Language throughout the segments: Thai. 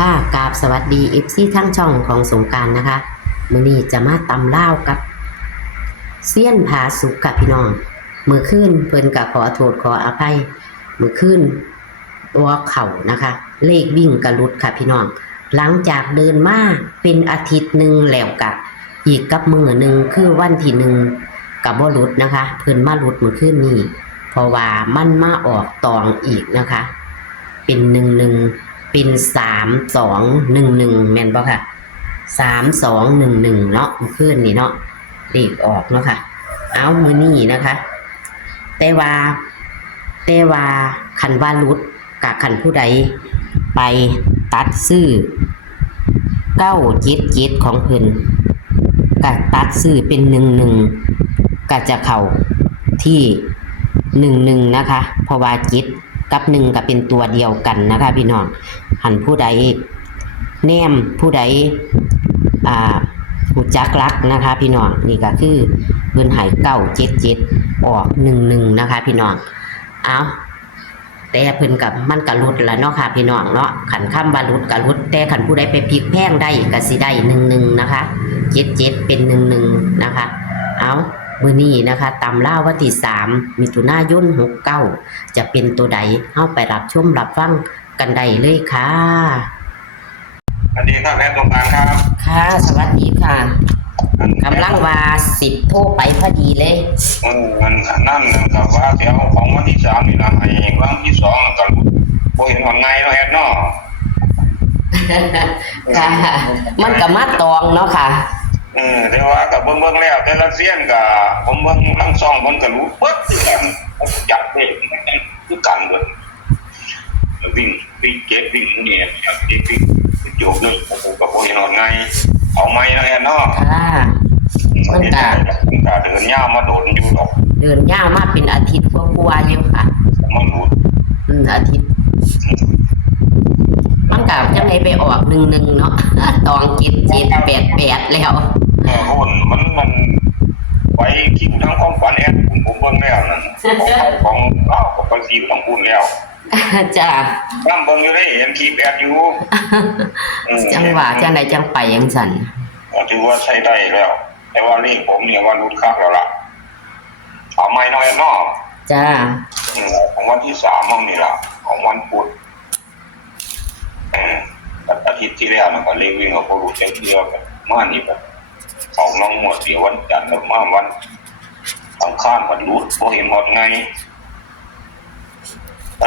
ค่ะกราบสวัสดีFCทั้งช่องของสงกรานต์นะคะมื้อนี้จะมาตำลาวกับเซียนผาสุกกับพี่น้องมื้อคืนเพิ่นก็ขอโทษขออภัยมื้อคืนตัวเข่านะคะ เลขวิ่งกระลุดค่ะพี่น้องหลังจากเดินมาเป็นอาทิตย์หนึ่งแล้วกะอีกกับมื้อหนึ่งคือวันที่หนึ่งกับบ่หลุดนะคะเพิ่นมาหลุดมื้อคืนนี้เพราะว่ามันมาออกตองอีกนะคะเป็น11เป็น3211แม่นบ่ค่ะ3211เนาะเมื่อคืนนี้เนาะเลขออกเนาะค่ะเอามื้อนี้นะคะแต่ว่าคันว่าหลุดกับคันผู้ใดไปตัดซื้อ977ของเพิ่นก็ตัดซื้อเป็น11ก็จะเข้าที่11นะคะเพราะว่า7กับ1ก็เป็นตัวเดียวกันนะคะพี่น้องหันผู้ใดแนมผู้ใดหูจักรักนะคะพี่น้องนี่ก็คือเพิ่นให้977ออก11นะคะพี่น้องเอาแต่เพิ่นกับมันก็หลุดละเนาะค่ะพี่น้องเนาะขันคำว่าหลุดก็หลุดแต่ขันผู้ใดไปพลิกแพงได้ก็สิได้11นะคะ77เป็น11นะคะเอามื้อนี้นะคะตำราวันที่3มิถุนายน69จะเป็นตัวใดเฮาไปรับชมรับฟังกันได้เลยค่ะสวัสดีครับแม่สงกรานต์ครับค่ะสวัสดีค่ะกำลังว่า10โทรไปพอดีเลยมันนั่นกับว่าเดี๋ยวของวันที่3นี่นะให้วันที่2ก็บ่เห็นว่าไงเนาะแอดเนาะค่ะมันก็มาตองเนาะค่ะแต่ว่าก็เบิ่งแล้วแต่ละเซียนก็ผมเบิ่งทั้ง2คนก็รู้เบิดคือกันจับได้คือกันเบิดวิ่งเก็บวิ่งนี่วิ่งโยกนึงผมก็บ่เห็นว่าไงเอาไม้เนาะแอดเนาะค่ะมันก็เดินยาวมาโดนอยู่ดอกเดินยาวมาเป็นอาทิตย์กว่าๆอยู่ค่ะมันหลุดอาทิตย์มันก็จังได๋ไปออก11เนาะตอง7788แล้วหุ้นมันไปคิวทั้งของฝันแอดผมเบิ่งแล้วนั่นของก็ไปคิวทั้งหุ้นแล้วจ้านำเบิ่งอยู่ได้เห็นคลิปแอดอยู่จังหวะจังได๋จังไปจังซั่นก็ถือว่าใช้ได้แล้วแต่ว่าเลขผมเนี่ยว่ารุดคักแล้วล่ะเอาไม้น้อยเนาะจ้าของวันที่3นี่ล่ะของวันพุธอาทิตย์ที่แล้วมันก็เลขวิ่งเขาก็รู้จักเดียวกันมานี่แบบของน้องหมดเสียวันจันทร์แล้วมาวันอังคารมันรุดบ่เห็นหมดไง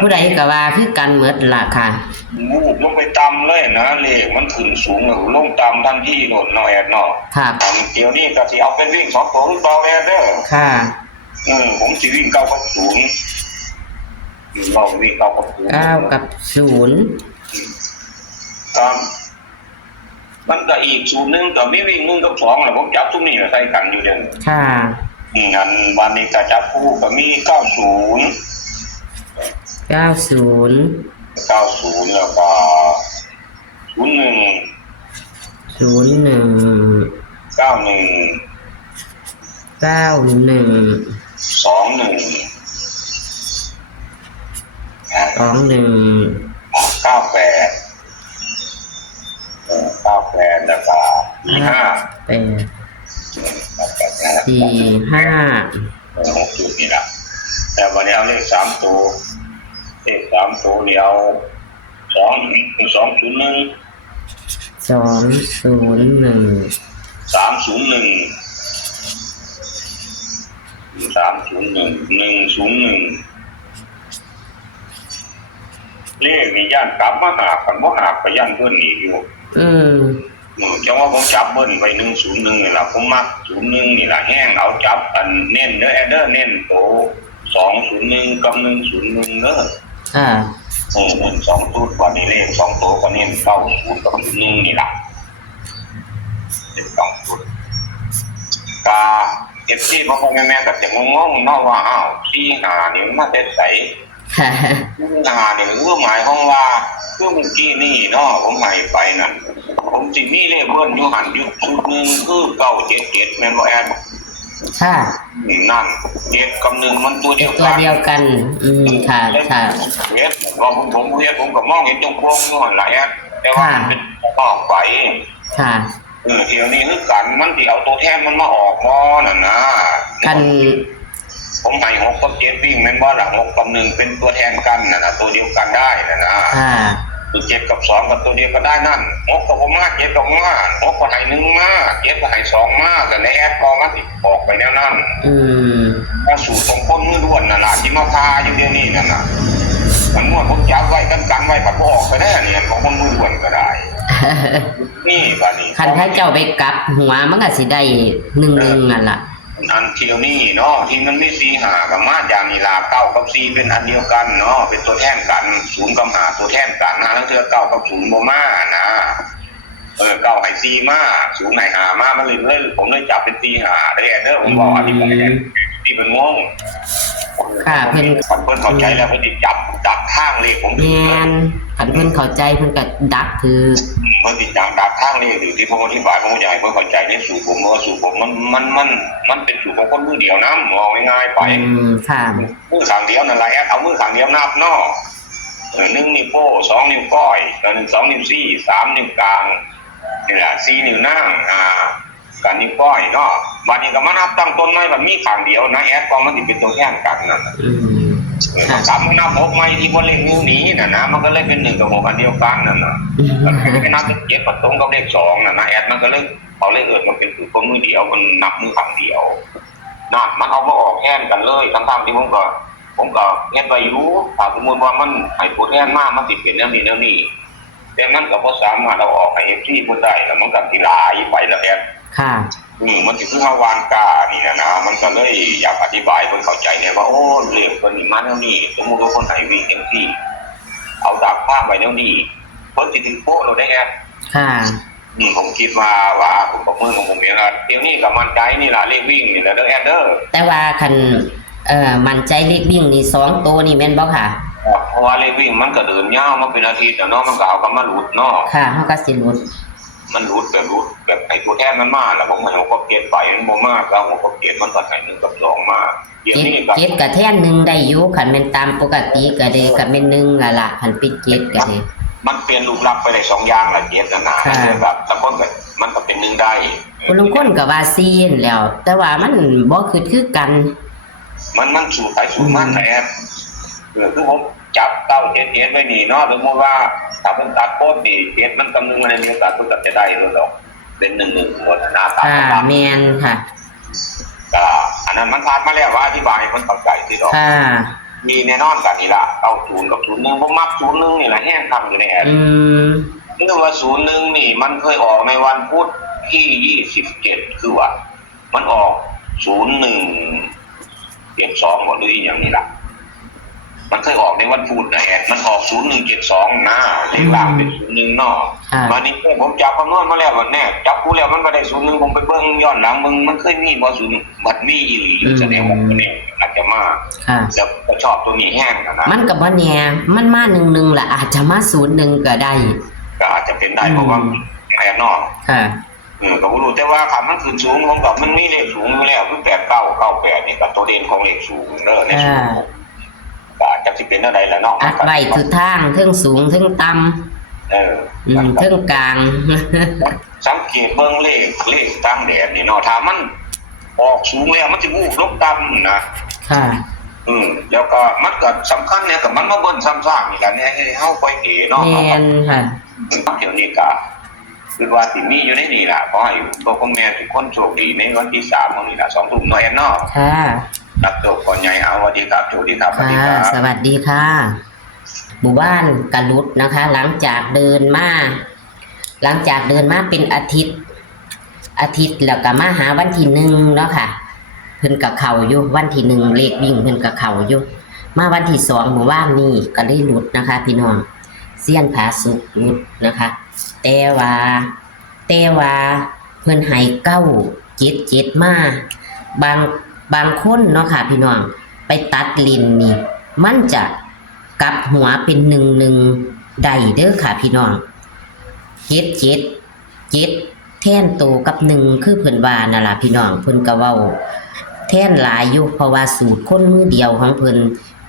ผู้ใดก็ว่าคือกันหมดล่ะค่ะมูกลงไปต่ำเลยนะเลขมันขึ้นสูงแล้วลงต่ำทันทีโน่นเนาะแอดเนาะครับเดี๋ยวนี้ก็สิเอาเป็นวิ่ง2ตัวหรือเปล่าแอดเด้อค่ะผมสิวิ่ง9กับ0เราวิ่ง9กับ0 9กับ0มันก็อีก0-1ก็มีวิ่ง1กับ2แล้วผมจับทุกนี้ใส่กันอยู่เด้อค่ะงั้นวันนี้ก็จับคู่ก็มี90 แล้วก็01 98แล้วก็45จุดนี่ล่ะแต่วันนี้เอาเลข3ตัวเดียว201 เลขนี่ย่านกลับมาหากันบ่หาไปย่านเพิ่นอีกอยู่จังว่าผมจับเบิ้ลไว้101นี่ล่ะผมมัก01นี่ล่ะแห้งเอาจับอันเน้นเด้อแอดเด้อเน้นโต201กับ101เด้อ2ตัวกว่านี้เลข2ตัวก็เน้น90กับ01นี่ล่ะเป็น2ตัวกาFC บางคนแม่ๆก็จะงงๆเนาะว่าอ้าว45นี่มันมาแต่ไสนี่คือหมายความว่าคือเมื่อกี้นี่เนาะผมให้ไปนั่นผมสิมีเลขเบิ้ลอยู่หันอยู่ชุดนึงคือ977แม่นบ่แอดค่ะนั่น7กับ1มันตัวเดียวกันค่ะเฮ็ดว่าผมเฮ็ดผมก็มองเห็นจงโครงอยู่หั่นล่ะแอด แต่ว่ามันเป็นออกไป ค่ะเที่ยวนี้คือกันมันที่เอาตัวแทนมันมาออกบ่นั่นนะ กัน ผมให้6กับ7วิ่งแม่นบ่ล่ะ6กับ1เป็นตัวแทนกันนะตัวเดียวกันได้นะคือ7กับ2กับตัวเดียวกันได้นั่น6กับผมมา7กับมา6ก็ให้1มา7ก็ให้2มาแต่ในแอดก็มันออกไปแนวนั้นถ้าสูตรของคนมือล้วนน่ะล่ะที่มาพาอยู่เดี๋ยวนี้นั่นน่ะมันมั่วผมจับไว้กันไว้ปัดออกไปได้เนี่ยของคนมือล้วนก็ได้นี่บัดนี้คันถ้าเจ้าไปกลับหัวมันก็สิได้1นั่นล่ะอันเที่ยวนี้เนาะที่มันมี4 5กับมาอย่างนี้ล่ะ9กับ4เป็นอันเดียวกันเนาะเป็นตัวแทนกัน0กับ5ตัวแทนกันนะแล้วเทื่อ9กับ0บ่มานะ9ให้4มา0ให้5มามันเลยผมเลยจับเป็น4 5ได้เด้อผมบอกอธิบายที่เป็นงงค่ะเพิ่นเข้าใจแล้วเพิ่นสิจับทางเลขผมแม่นคันเพิ่นเข้าใจเพิ่นก็ดักคือเพิ่นสิดักทางเลขหรือที่ผมอธิบายผมอยากให้เพิ่นเข้าใจในสูตรผมว่าสูตรผมมันเป็นสูตรของคนมือเดียวนะมองง่ายๆไปค่ะมือข้างเดียวนั่นล่ะเอามือข้างเดียวนับเนาะ1นิ้วโป้2นิ้วก้อย1 2นิ้วซี่3นิ้วกลางนี่ล่ะ4นิ้วนางกันนิ้วก้อยเนาะบัดนี้ก็มานับตั้งต้นไม้แบบมีข้างเดียวนะแอดก็มันสิเป็นตัวแทนกันนั่นสามนับ6ไม้ที่บ่เลขนิ้วนี้น่ะนะมันก็เลยเป็น1กับ6อันเดียวกันนั่นน่ะมันเป็นนับ7ปัดตรงกับเลข2น่ะนะแอดมันก็เลยเอาเลขอื่นมาเป็นสูตรของมือเดียวมันนับมือข้างเดียวนั่นมันเอามาออกแทนกันเลยทั้งๆที่ผมก็เฮ็ดไว้อยู่ถ้าสมมุติว่ามันให้ตัวแทนมามันสิเป็นแนวนี้แต่มันก็บ่สามารถเอาออกให้ FC บ่ได้แล้วมันก็สิหลายไปแล้วแอดค่ะมันสิคือเฮาวางกานี่นะมันก็เลยอยากอธิบายเพิ่นเข้าใจแน่ว่าโอ้เรื่องเพิ่นนี่มาแนวนี้สมมุติว่าคนให้วิ่งที่เอาดักภาพไว้แนวนี้เพิ่นสิถึงโป๊ะเราได้แค่ค่ะผมคิดว่าผมประเมินของผมเองนะเดี๋ยวนี้ก็มั่นใจนี่ล่ะเลขวิ่งนี่แหละเด้อแอดเด้อแต่ว่าคันมั่นใจเลขวิ่งนี่2ตัวนี่แม่นบ่ค่ะเพราะว่าเลขวิ่งมันก็เดินยาวมาเป็นอาทิตย์เนาะมันก็เอากันมาหลุดเนาะค่ะเฮาก็สิหลุดมันรูดแบบไอ้ตัวแทนมันมาแล้วผมให้เขาก็เก็บไปมันบ่มากแล้วผมก็เก็บมันก็ให้1กับ2มาเดี๋ยวนี้ก็7กับแทน1ได้อยู่คันแม่นตามปกติก็ได้ก็แม่น1ล่ะคันเป็น7ก็ได้มันเปลี่ยนรูปลักษณ์ไปได้2อย่างล่ะ7น่ะแบบบางคนก็มันก็เป็น1ได้คนบางคนก็ว่า4นั่นแล้วแต่ว่ามันบ่คือกันมันสูตรไปสูตรมันแหละคือผมจับเต้า7ไว้นี่เนาะสมมุติว่าถ้าเพิ่นตัดโคตรนี่7มันกำนึงอะไรมีโอกาสเพิ่นก็จะได้แล้วดอกเป็น1-1หมดหน้าตาแม่นค่ะก็อันนั้นมันผ่านมาแล้วว่าอธิบายเพิ่นเข้าใจสิดอกมีแน่นอนกันนี่ล่ะ90กับ01ผมมัก01นี่ล่ะแห้งทำอยู่ในแอปคือว่า01นี่มันเคยออกในวันพุธที่27คือว่ามันออก0172บ่หรืออีหยังนี่ล่ะมันเคยออกในวันพุธนะแอดมันออก0172นะเลขล่างเป็น01เนาะมานี่ผมจับคำนวณมาแล้วว่าแน่จับกูแล้วมันบ่ได้01ผมไปเบิ่งย้อนหลังมึงมันเคยมีบ่01บัดมีอีหลีแสดงว่าตัวนี้อาจจะมาแล้วก็ชอบตัวนี้แห้งนะมันก็บ่แน่มันมา11ล่ะอาจจะมา01ก็ได้ก็อาจจะเป็นได้เพราะว่าแอดเนาะก็บ่รู้แต่ว่าคันมันขึ้นสูงผมก็มันมีเลขสูงอยู่แล้วคือ8998นี่ก็ตัวเด่นของเลขสูงเด้อในสูงจะสิเป็นอะไรล่ะเนาะอัดไว้คือทางเทิงสูงเทิงต่ำเทิงกลางสังเกตเบิ่งเลขตามแดดนี่เนาะถ้ามันออกสูงแล้วมันสิวูบลงต่ำนะค่ะแล้วก็มันก็สำคัญเนี่ยก็มันมาเบิ่นซ้ำซากนี่ล่ะเนี่ยให้เฮาค่อยเก๋เนาะแม่นค่ะเดี๋ยวนี้ก็คือว่าสิมีอยู่ในนี่ล่ะขอให้พ่อแม่ทุกคนโชคดีในวันที่3มื้อนี้ล่ะ 20:00 น.เนาะค่ะนักโตก่อนใหญ่เอาสวัสดีครับสวัสดีครับสวัสดีครับสวัสดีค่ะหมู่บ้านกะลุดนะคะ หลังจากเดินมาเป็นอาทิตย์แล้วก็มาหาวันที่1เนาะค่ะเพิ่นก็เข้าอยู่วันที่1เลขวิ่งเพิ่นก็เข้าอยู่มาวันที่2หมู่บ้านนี้ก็ได้หลุดนะคะพี่น้องเสี้ยนผาสุกหลุดนะคะแต่ว่าเพิ่นให้977มาบางคนเนาะค่ะพี่น้องไปตัดลิ้นนี่มันจะกลับหัวเป็น11ได้เด้อค่ะพี่น้อง7แทนโตกับ1คือเพิ่นว่านั่นล่ะพี่น้องเพิ่นก็เว้าแทนหลายอยู่เพราะว่าสูตรคนมือเดียวของเพิ่น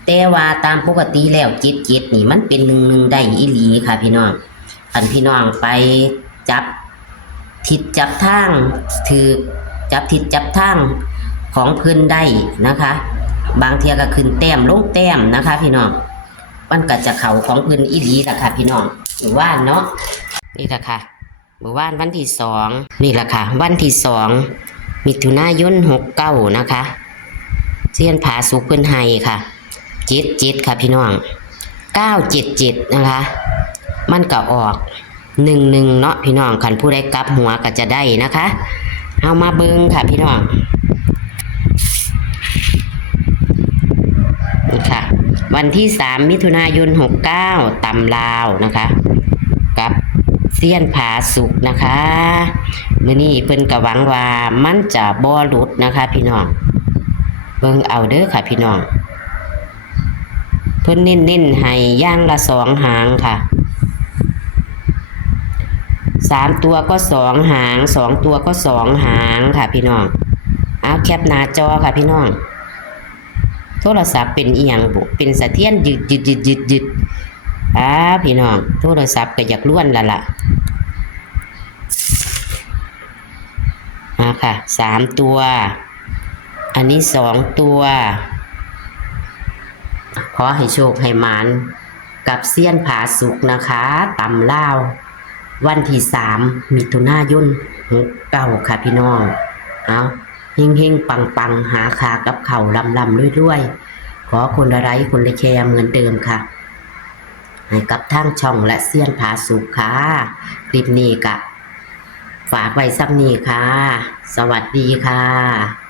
แต่ว่าตามปกติแล้ว77นี่มันเป็น11ได้อีหลีค่ะพี่น้อง อันพี่น้องไปจับทิศจับทางถือจับทิศจับทางของเพิ่นได้นะคะ บางเทียก็ขึ้นแต้มลงแต้มนะคะ พี่น้องมันก็จะเข้าของเพิ่นอีหลีล่ะค่ะพี่น้องหมู่บ้านเนาะนี่ล่ะค่ะหมู่บ้านวันที่2นี่ล่ะค่ะวันที่2มิถุนายน69นะคะเซียนผาสุกเพิ่นให้ค่ะ77ค่ะพี่น้อง977นะคะมันก็ออก11เนาะพี่น้องคันผู้ใดกลับหัวก็จะได้นะคะเอามาเบิ่งค่ะพี่น้องนี่ค่ะวันที่3มิถุนายน69ตำลาวนะคะกับเซียนผาสุกนะคะมื้อนี้เพิ่นก็หวังว่ามันจะบ่หลุดนะคะพี่น้องเบิ่งเอาเด้อค่ะพี่น้องเพิ่นเน้นๆให้อย่างละ2หางค่ะ3ตัวก็2หาง2ตัวก็2หางค่ะพี่น้องเอาแคปหน้าจอค่ะพี่น้องโทรศัพท์เป็นอีหยังบุเป็นเสถียรยึดพี่น้องโทรศัพท์ก็อยากล้วนละล่ะค่ะ3ตัวอันนี้2ตัวขอให้โชคให้หมานกับเซียนผาสุกนะคะตำลาววันที่3มิถุนายน69ค่ะพี่น้องเอาเฮงๆปังๆหาขากับเข่าลำๆรวยๆขอคนละไลค์คนละแชร์เหมือนเดิมค่ะให้กับทางช่องและเซียนผาสุกค่ะคลิปนี้ก็ฝากไว้ซ้ำนี้ค่ะสวัสดีค่ะ